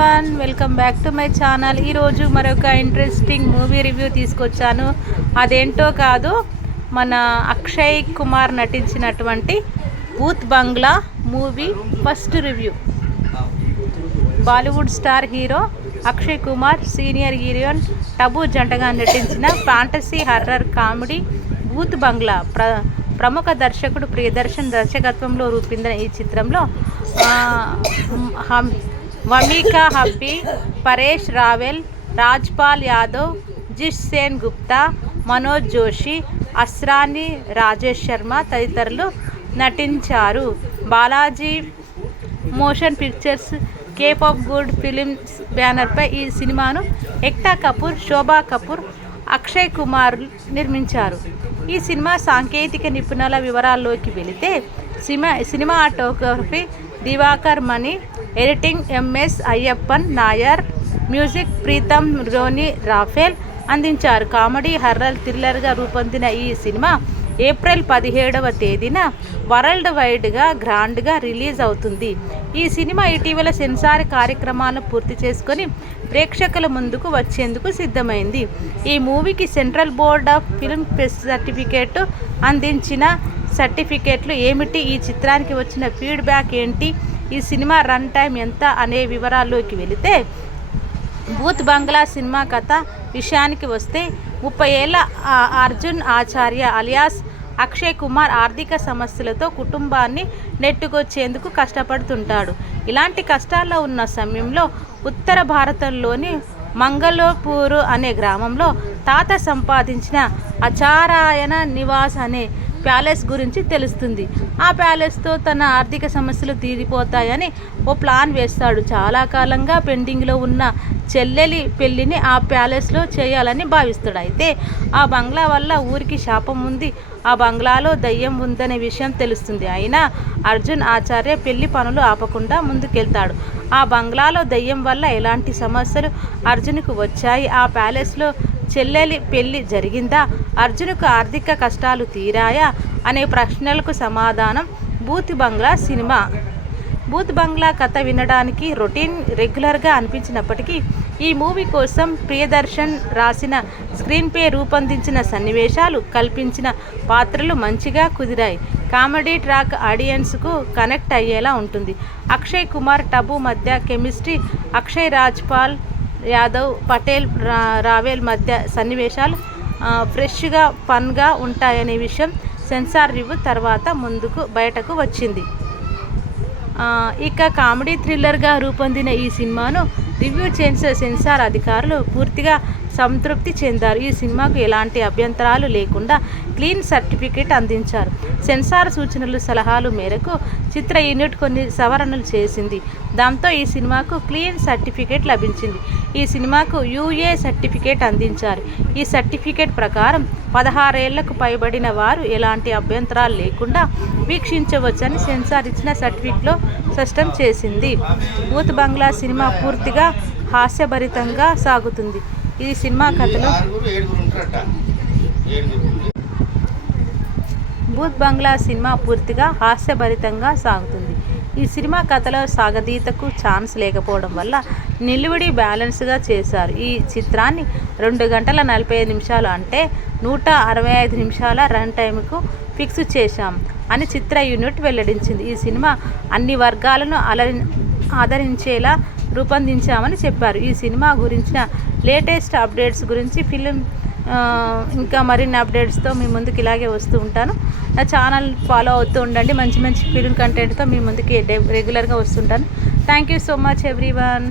Everyone, welcome back to my channel. ఈరోజు మరొక interesting movie review తీసుకొచ్చాను. అదేంటో కాదు, మన అక్షయ్ కుమార్ నటించినటువంటి Bhoot Bangla movie first review. Bollywood star hero Akshay Kumar, senior heroine Tabu జంటగా నటించిన fantasy horror comedy Bhoot Bangla ప్రముఖ దర్శకుడు ప్రియదర్శన్ దర్శకత్వంలో రూపొందిన ఈ చిత్రంలో వమీకా హబ్బీ, పరేష్ రావెల్, రాజ్పాల్ యాదవ్, జిష్ సేన్ గుప్తా, మనోజ్ జోషి, అస్రాని రాజేష్ శర్మ తదితరులు నటించారు. Balaji motion pictures, cape of good films బ్యానర్పై ఈ సినిమాను ఎక్తా కపూర్, శోభా కపూర్, అక్షయ్ కుమార్ నిర్మించారు. ఈ సినిమా సాంకేతిక నిపుణుల వివరాల్లోకి వెళితే cinematography Diwakar Mani, editing M S Ayyappan Nair, music Pritam Roni Raphael అందించారు. కామెడీ హర్రర్ థ్రిల్లర్గా రూపొందిన ఈ సినిమా ఏప్రిల్ 17వ తేదీన వరల్డ్ వైడ్గా గ్రాండ్గా రిలీజ్ అవుతుంది. ఈ సినిమా ఇటీవల సెన్సార్ కార్యక్రమాలను పూర్తి చేసుకొని ప్రేక్షకుల ముందుకు వచ్చేందుకు సిద్ధమైంది. ఈ మూవీకి central board of film certificate అందించిన సర్టిఫికేట్లు ఏమిటి, ఈ చిత్రానికి వచ్చిన ఫీడ్బ్యాక్ ఏంటి, ఈ సినిమా రన్ టైం ఎంత అనే వివరాల్లోకి వెళితే, భూత్ బంగ్లా సినిమా కథ విషయానికి వస్తే 30 ఏళ్ల అర్జున్ ఆచార్య అలియాస్ అక్షయ్ కుమార్ ఆర్థిక సమస్యలతో కుటుంబాన్ని నెట్టుకొచ్చేందుకు కష్టపడుతుంటాడు. ఇలాంటి కష్టాల్లో ఉన్న సమయంలో ఉత్తర భారతంలోని మంగళపూరు అనే గ్రామంలో తాత సంపాదించిన ఆచారాయణ నివాస్ అనే ప్యాలెస్ గురించి తెలుస్తుంది. ఆ ప్యాలెస్తో తన ఆర్థిక సమస్యలు తీరిపోతాయని ఓ ప్లాన్ వేస్తాడు. చాలా కాలంగా పెండింగ్లో ఉన్న చెల్లెలి పెళ్లిని ఆ ప్యాలెస్లో చేయాలని భావిస్తాడు. అయితే ఆ బంగ్లా వల్ల ఊరికి శాపం ఉంది, ఆ బంగ్లాలో దయ్యం ఉందనే విషయం తెలుస్తుంది. అయినా అర్జున్ ఆచార్య పెళ్లి పనులు ఆపకుండా ముందుకెళ్తాడు. ఆ బంగ్లాలో దయ్యం వల్ల ఎలాంటి సమస్యలు అర్జున్కు వచ్చాయి, ఆ ప్యాలెస్లో చెల్లెలి పెళ్లి జరిగిందా, అర్జున్కు ఆర్థిక కష్టాలు తీరాయా అనే ప్రశ్నలకు సమాధానం భూత్ బంగ్లా సినిమా. భూత్ బంగ్లా కథ వినడానికి రొటీన్ రెగ్యులర్గా అనిపించినప్పటికీ ఈ మూవీ కోసం ప్రియదర్శన్ రాసిన స్క్రీన్ ప్లే, రూపొందించిన సన్నివేశాలు, కల్పించిన పాత్రలు మంచిగా కుదిరాయి. కామెడీ ట్రాక్ ఆడియన్స్కు కనెక్ట్ అయ్యేలా ఉంటుంది. అక్షయ్ కుమార్, టబు మధ్య కెమిస్ట్రీ, అక్షయ్, రాజ్పాల్ యాదవ్, పటేల్ రావెల్ మధ్య సన్నివేశాలు ఫ్రెష్గా ఫన్గా ఉంటాయనే విషయం సెన్సార్ రివ్యూ తర్వాత బయటకు వచ్చింది. ఇక కామెడీ థ్రిల్లర్గా రూపొందిన ఈ సినిమాను రివ్యూ చేసిన సెన్సార్ అధికారులు పూర్తిగా సంతృప్తి చెందారు. ఈ సినిమాకు ఎలాంటి అభ్యంతరాలు లేకుండా క్లీన్ సర్టిఫికేట్ అందించారు. సెన్సార్ సూచనలు, సలహాలు మేరకు చిత్ర యూనిట్ కొన్ని సవరణలు చేసింది. దాంతో ఈ సినిమాకు క్లీన్ సర్టిఫికేట్ లభించింది. ఈ సినిమాకు యూఏ సర్టిఫికేట్ అందించారు. ఈ సర్టిఫికేట్ ప్రకారం 16 ఏళ్లకు పైబడిన వారు ఎలాంటి అభ్యంతరాలు లేకుండా వీక్షించవచ్చని సెన్సార్ ఇచ్చిన సర్టిఫికేట్లో స్పష్టం చేసింది. భూత్ బంగ్లా సినిమా పూర్తిగా హాస్యభరితంగా సాగుతుంది. ఈ సినిమా కథలో భూత్ బంగ్లా సినిమా పూర్తిగా హాస్యభరితంగా సాగుతుంది. ఈ సినిమా కథలో సాగతీతకు ఛాన్స్ లేకపోవడం వల్ల నిలువుడి బ్యాలెన్స్గా చేశారు. ఈ చిత్రాన్ని 2 గంటల 45 నిమిషాలు అంటే 165 నిమిషాల రన్ టైంకు ఫిక్స్ చేశాం అని చిత్ర యూనిట్ వెల్లడించింది. ఈ సినిమా అన్ని వర్గాలను ఆదరించేలా రూపొందించామని చెప్పారు. ఈ సినిమా గురించిన లేటెస్ట్ అప్డేట్స్ గురించి ఇంకా మరిన్ని అప్డేట్స్తో మీ ముందుకు ఇలాగే వస్తూ ఉంటాను. నా ఛానల్ ఫాలో అవుతూ ఉండండి. మంచి మంచి ఫిల్మ్ కంటెంట్తో మీ ముందుకి రెగ్యులర్గా వస్తుంటాను. Thank you so much everyone.